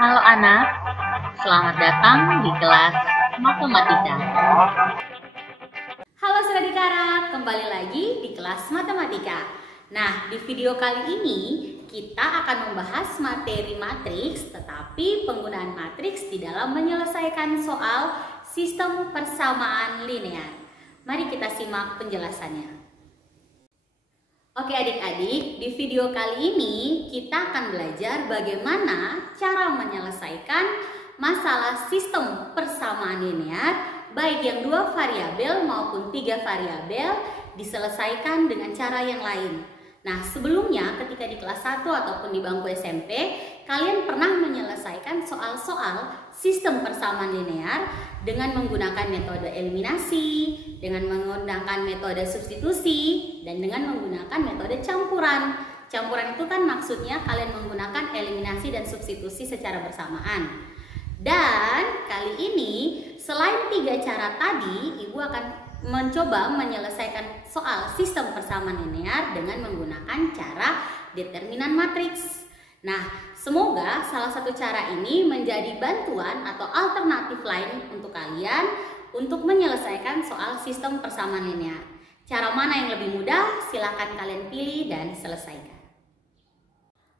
Halo anak, selamat datang di kelas matematika. Halo Saudara, kembali lagi di kelas matematika. Nah, di video kali ini kita akan membahas materi matriks, tetapi penggunaan matriks di dalam menyelesaikan soal sistem persamaan linear. Mari kita simak penjelasannya. Oke adik-adik, di video kali ini kita akan belajar bagaimana cara menyelesaikan masalah sistem persamaan linear baik yang 2 variabel maupun 3 variabel diselesaikan dengan cara yang lain. Nah, sebelumnya ketika di kelas 1 ataupun di bangku SMP, kalian pernah menyelesaikan soal-soal sistem persamaan linear dengan menggunakan metode eliminasi, dengan menggunakan metode substitusi, dan dengan menggunakan metode campuran. Campuran itu kan maksudnya kalian menggunakan eliminasi dan substitusi secara bersamaan. Dan kali ini selain 3 cara tadi, Ibu akan mencoba menyelesaikan soal sistem persamaan linear dengan menggunakan cara determinan matriks. Nah, semoga salah satu cara ini menjadi bantuan atau alternatif lain untuk kalian untuk menyelesaikan soal sistem persamaan linear. Cara mana yang lebih mudah? Silakan kalian pilih dan selesaikan.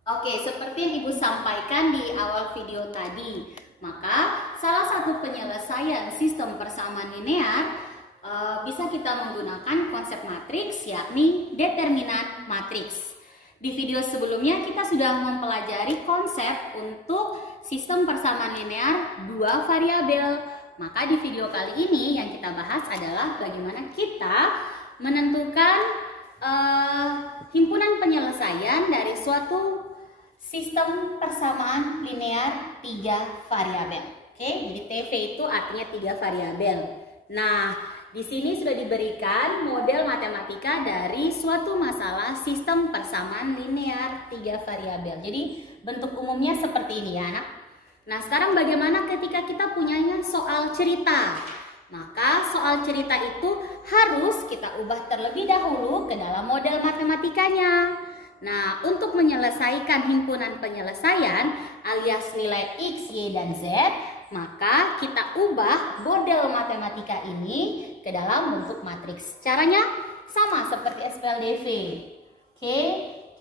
Oke, seperti yang Ibu sampaikan di awal video tadi, maka salah satu penyelesaian sistem persamaan linear bisa kita menggunakan konsep matriks, yakni determinant matriks. Di video sebelumnya kita sudah mempelajari konsep untuk sistem persamaan linear 2 variabel. Maka di video kali ini yang kita bahas adalah bagaimana kita menentukan himpunan penyelesaian dari suatu sistem persamaan linear 3 variabel. Oke, jadi TV itu artinya 3 variabel. Nah, di sini sudah diberikan model matematika dari suatu masalah sistem persamaan linear 3 variabel. Jadi bentuk umumnya seperti ini ya anak. Nah, sekarang bagaimana ketika kita punyanya soal cerita? Maka soal cerita itu harus kita ubah terlebih dahulu ke dalam model matematikanya. Nah, untuk menyelesaikan himpunan penyelesaian alias nilai X, Y, dan Z, maka kita ubah model matematika ini ke dalam bentuk matriks. Caranya sama seperti SPLDV. Oke,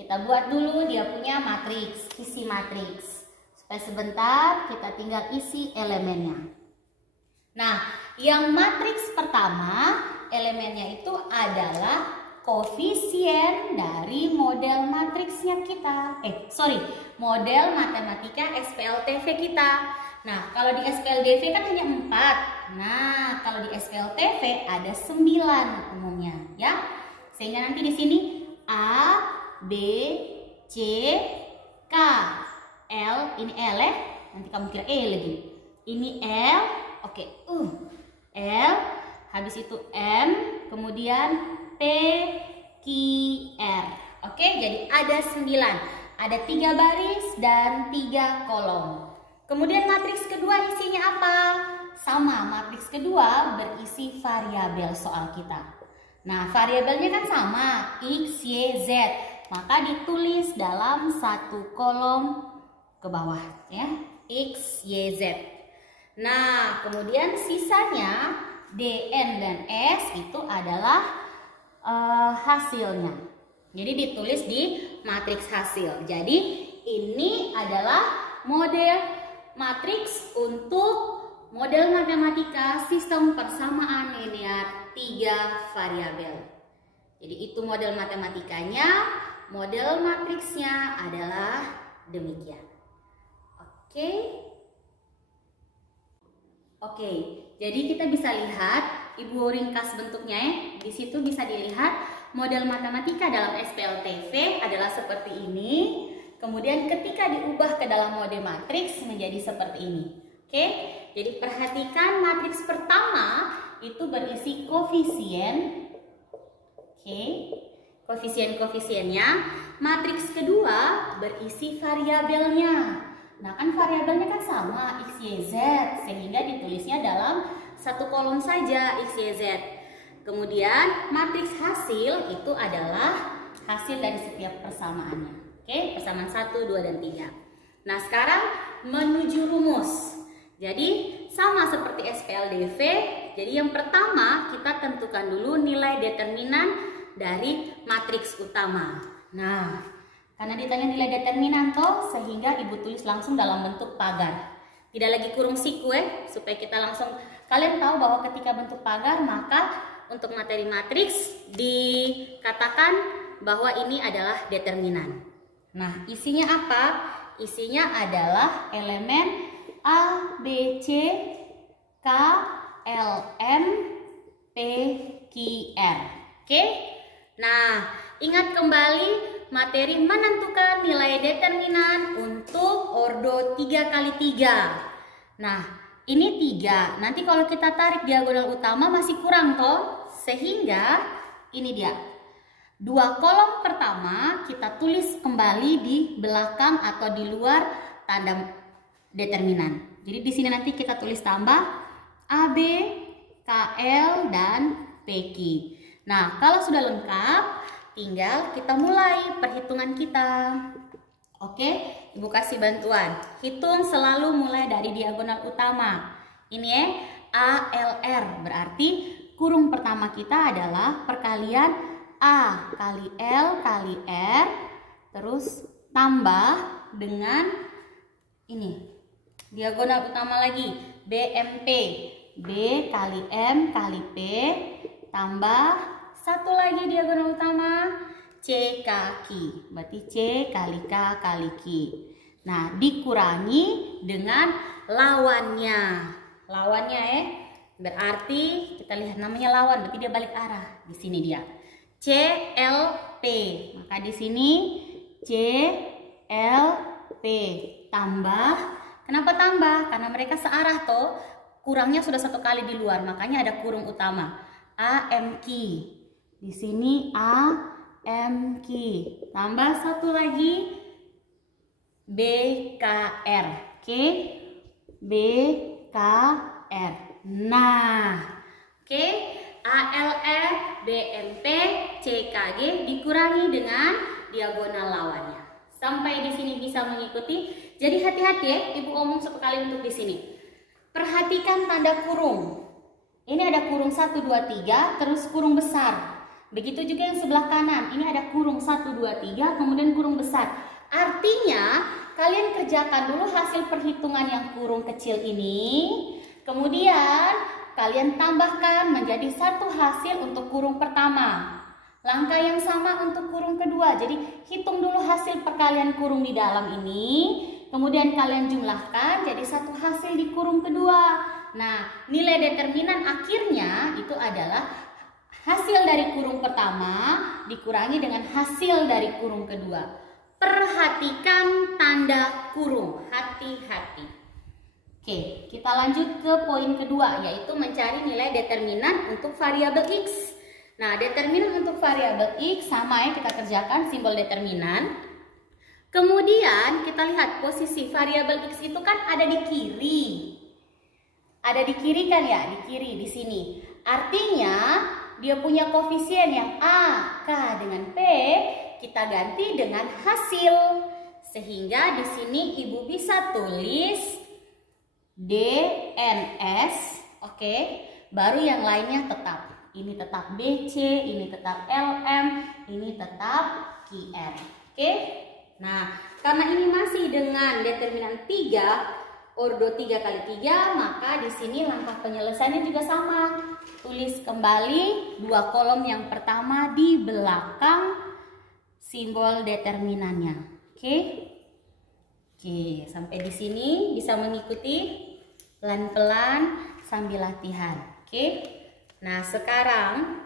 kita buat dulu dia punya matriks, isi matriks. Supaya sebentar kita tinggal isi elemennya. Nah, yang matriks pertama, elemennya itu adalah koefisien dari model matriksnya kita. Model matematika SPLTV kita. Nah, kalau di SPLDV kan hanya 4. Nah, kalau di SPLTV ada 9 umumnya, ya. Sehingga nanti di sini A, B, C, K, L, ini L ya. Nanti kamu kira E lagi. Ini L, oke. L, habis itu M, kemudian P, Q, R. Oke, jadi ada 9. Ada 3 baris dan 3 kolom. Kemudian matriks kedua isinya apa? Sama, matriks kedua berisi variabel soal kita. Nah, variabelnya kan sama, X, Y, Z. Maka ditulis dalam satu kolom ke bawah ya, X, Y, Z. Nah, kemudian sisanya D, N, dan S itu adalah hasilnya. Jadi ditulis di matriks hasil. Jadi ini adalah model matriks untuk model matematika sistem persamaan linear 3 variabel. Jadi itu model matematikanya, model matriksnya adalah demikian. Oke, jadi kita bisa lihat, Ibu ringkas bentuknya ya. Di situ bisa dilihat model matematika dalam SPLTV adalah seperti ini. Kemudian ketika diubah ke dalam mode matriks menjadi seperti ini. Oke, jadi perhatikan matriks pertama itu berisi koefisien. Oke, koefisien-koefisiennya. Matriks kedua berisi variabelnya. Nah, kan variabelnya kan sama, X, Y, Z, sehingga ditulisnya dalam satu kolom saja, X, Y, Z. Kemudian matriks hasil itu adalah hasil dari setiap persamaannya. Oke, persamaan 1, 2, dan 3. Nah, sekarang menuju rumus. Jadi sama seperti SPLDV. Jadi yang pertama kita tentukan dulu nilai determinan dari matriks utama. Nah, karena ditanya nilai determinan toh, sehingga ibu tulis langsung dalam bentuk pagar. Tidak lagi kurung siku supaya kita langsung, kalian tahu bahwa ketika bentuk pagar maka untuk materi matriks dikatakan bahwa ini adalah determinan. Nah, isinya apa? Isinya adalah elemen A, B, C, K, L, M, P, Q, R. Oke? Nah, ingat kembali materi menentukan nilai determinan untuk ordo 3x3. Nah, ini 3. Nanti kalau kita tarik diagonal utama masih kurang toh? Sehingga ini dia. 2 kolom pertama kita tulis kembali di belakang atau di luar tanda determinan. Jadi di sini nanti kita tulis tambah AB, KL, dan PQ. Nah, kalau sudah lengkap, tinggal kita mulai perhitungan kita. Oke, Ibu kasih bantuan. Hitung selalu mulai dari diagonal utama. Ini ALR, berarti kurung pertama kita adalah perkalian A kali L kali R, terus tambah dengan ini diagonal utama lagi BMP, B kali M kali P, tambah satu lagi diagonal utama C kaki, berarti C kali K kali Q. Nah, dikurangi dengan lawannya. Lawannya berarti kita lihat namanya lawan, berarti dia balik arah. Di sini dia CLP. Maka di sini CLP tambah. Kenapa tambah? Karena mereka searah toh. Kurangnya sudah satu kali di luar, makanya ada kurung utama. AMQ. Di sini AMQ. Tambah satu lagi BKR. Oke. BKR. Nah, oke. ALR, BMP, CKG dikurangi dengan diagonal lawannya. Sampai di sini bisa mengikuti. Jadi hati-hati Ibu omong sekali untuk di sini. Perhatikan tanda kurung. Ini ada kurung 1, 2, 3, terus kurung besar. Begitu juga yang sebelah kanan. Ini ada kurung 1, 2, 3, kemudian kurung besar. Artinya kalian kerjakan dulu hasil perhitungan yang kurung kecil ini. Kemudian kalian tambahkan menjadi satu hasil untuk kurung pertama. Langkah yang sama untuk kurung kedua. Jadi hitung dulu hasil perkalian kurung di dalam ini. Kemudian kalian jumlahkan jadi satu hasil di kurung kedua. Nah, nilai determinan akhirnya itu adalah hasil dari kurung pertama dikurangi dengan hasil dari kurung kedua. Perhatikan tanda kurung. Hati-hati. Oke, kita lanjut ke poin kedua, yaitu mencari nilai determinan untuk variabel X. Nah, determinan untuk variabel X sama kita kerjakan simbol determinan. Kemudian kita lihat posisi variabel X itu kan ada di kiri. Ada di kiri kan ya, di kiri di sini. Artinya dia punya koefisien yang A, K dengan P, kita ganti dengan hasil. Sehingga di sini Ibu bisa tulis DNS, oke. Baru yang lainnya tetap. Ini tetap BC, ini tetap LM, ini tetap QR. Oke. Nah, karena ini masih dengan determinan 3, ordo 3x3, maka di sini langkah penyelesaiannya juga sama. Tulis kembali 2 kolom yang pertama di belakang simbol determinannya. Oke. Oke, sampai di sini bisa mengikuti pelan-pelan sambil latihan. Oke. Nah, sekarang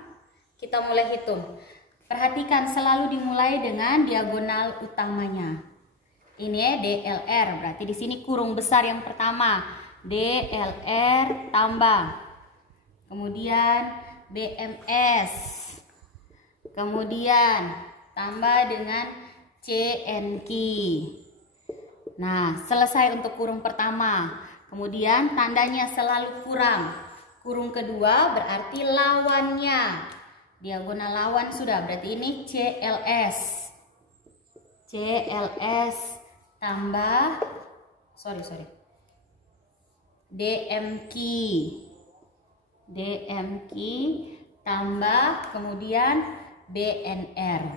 kita mulai hitung. Perhatikan selalu dimulai dengan diagonal utamanya. Ini DLR, berarti di sini kurung besar yang pertama. DLR tambah. Kemudian BMS. Kemudian tambah dengan CNQ. Nah, selesai untuk kurung pertama. Kemudian tandanya selalu kurang. Kurung kedua berarti lawannya. Diagonal lawan sudah, berarti ini CLS. CLS tambah DMQ tambah kemudian BNR.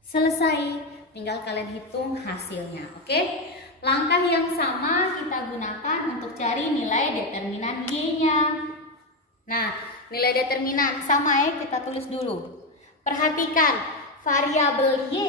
Selesai, tinggal kalian hitung hasilnya. Oke? Langkah yang sama kita gunakan untuk cari nilai determinan Y-nya. Nah, nilai determinan sama ya, kita tulis dulu. Perhatikan, variabel Y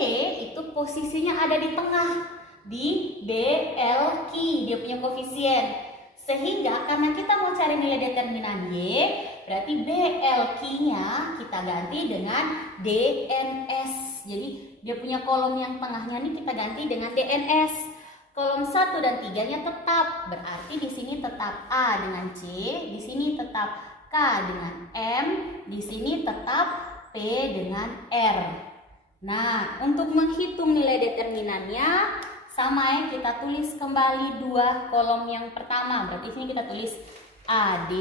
itu posisinya ada di tengah, di BLQ, dia punya koefisien. Sehingga karena kita mau cari nilai determinan Y, berarti BLQ-nya kita ganti dengan DNS. Jadi dia punya kolom yang tengahnya ini kita ganti dengan DNS. Kolom 1 dan 3-nya tetap, berarti di sini tetap A dengan C, di sini tetap K dengan M, di sini tetap P dengan R. Nah, untuk menghitung nilai determinannya sama ya, kita tulis kembali dua kolom yang pertama. Berarti sini kita tulis AD,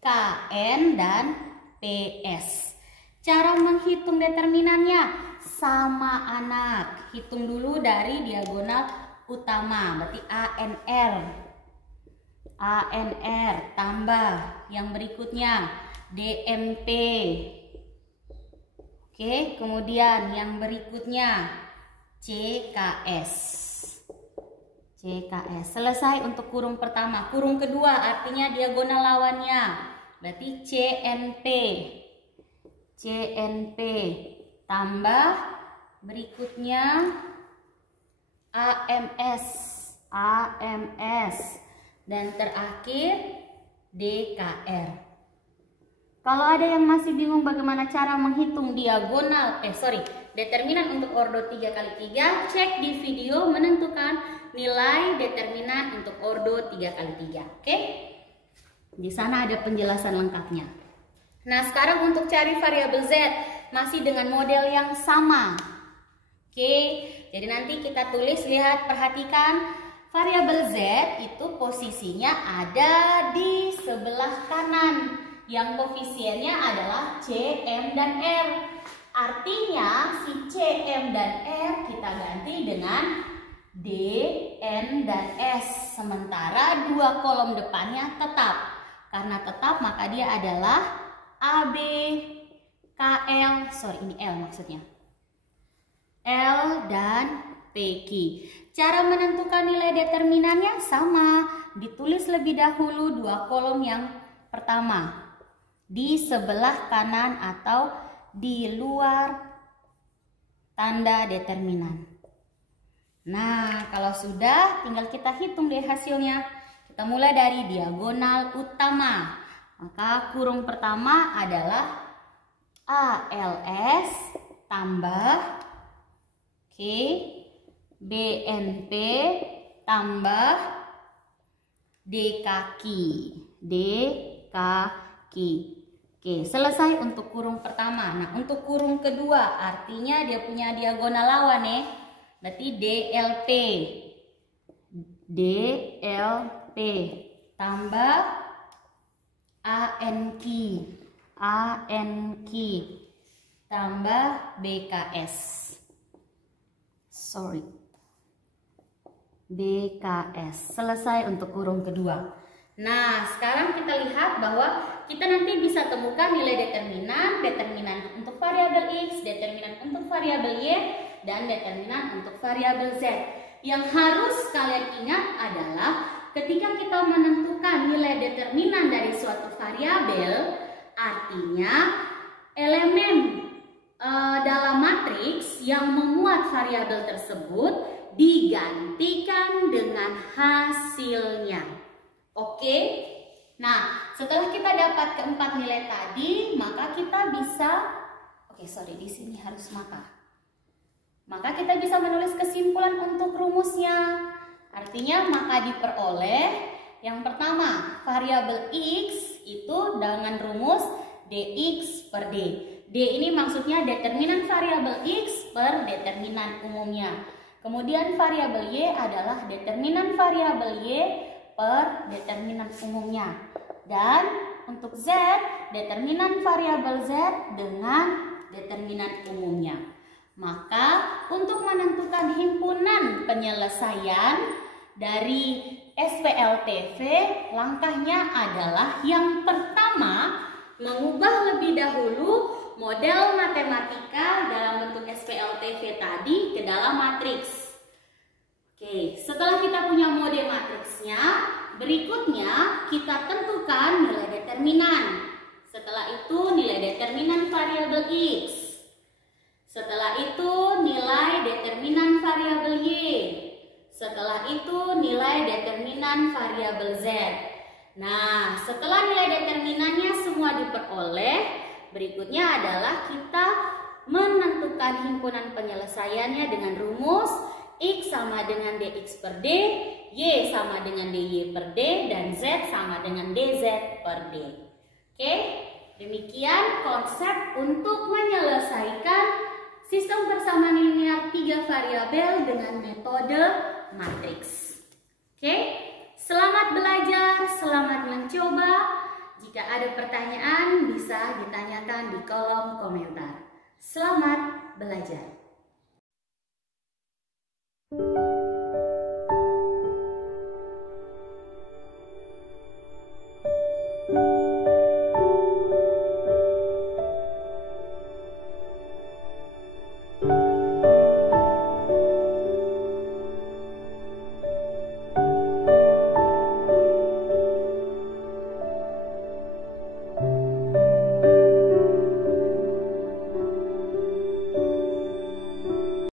KN, dan PS. Cara menghitung determinannya sama anak. Hitung dulu dari diagonal utama, berarti ANR tambah yang berikutnya DMP. Oke, kemudian yang berikutnya CKS. Selesai untuk kurung pertama. Kurung kedua artinya diagonal lawannya, berarti CNP tambah berikutnya AMS, dan terakhir DKR. Kalau ada yang masih bingung bagaimana cara menghitung determinan untuk ordo 3x3, cek di video menentukan nilai determinan untuk ordo 3x3. Oke? Di sana ada penjelasan lengkapnya. Nah, sekarang untuk cari variabel Z masih dengan model yang sama. Oke, jadi nanti kita tulis, lihat, perhatikan, variabel Z itu posisinya ada di sebelah kanan, yang koefisiennya adalah C, M, dan R. Artinya si C, M, dan R kita ganti dengan D, N, dan S. Sementara dua kolom depannya tetap. Karena tetap maka dia adalah AB, KL, ini L maksudnya, L dan PQ. Cara menentukan nilai determinannya sama, ditulis lebih dahulu dua kolom yang pertama di sebelah kanan atau di luar tanda determinan. Nah, kalau sudah tinggal kita hitung deh hasilnya. Kita mulai dari diagonal utama. Maka kurung pertama adalah ALS tambah BNP tambah DKQ. Oke, selesai untuk kurung pertama. Nah, untuk kurung kedua artinya dia punya diagonal lawan ya. Berarti DLP tambah ANQ tambah BKS. Selesai untuk kurung kedua. Nah, sekarang kita lihat bahwa kita nanti bisa temukan nilai determinan untuk variabel X, determinan untuk variabel Y, dan determinan untuk variabel Z. Yang harus kalian ingat adalah ketika kita menentukan nilai determinan dari suatu variabel, artinya elemen dalam matriks yang memuat variabel tersebut digantikan dengan hasilnya. Oke? Nah, setelah kita dapat keempat nilai tadi, maka kita bisa di sini harus maka kita bisa menulis kesimpulan untuk rumusnya. Artinya maka diperoleh yang pertama, variabel X itu dengan rumus dx per d. D ini maksudnya determinan variabel X per determinan umumnya. Kemudian variabel Y adalah determinan variabel Y per determinan umumnya. Dan untuk Z, determinan variabel Z dengan determinan umumnya. Maka untuk menentukan himpunan penyelesaian dari SPLTV, langkahnya adalah yang pertama, mengubah lebih dahulu model matematika dalam bentuk SPLTV tadi ke dalam matriks. Oke, setelah kita punya model matriksnya, berikutnya kita tentukan nilai determinan. Setelah itu nilai determinan variabel X. Setelah itu nilai determinan variabel Y. Setelah itu nilai determinan variabel Z. Nah, setelah nilai determinannya semua diperoleh, berikutnya adalah kita menentukan himpunan penyelesaiannya dengan rumus X sama dengan dx per d, Y sama dengan dy per d, dan Z sama dengan dz per d. Oke, demikian konsep untuk menyelesaikan sistem persamaan linear 3 variabel dengan metode matriks. Oke, selamat belajar, selamat mencoba. Jika ada pertanyaan bisa ditanyakan di kolom komentar. Selamat belajar.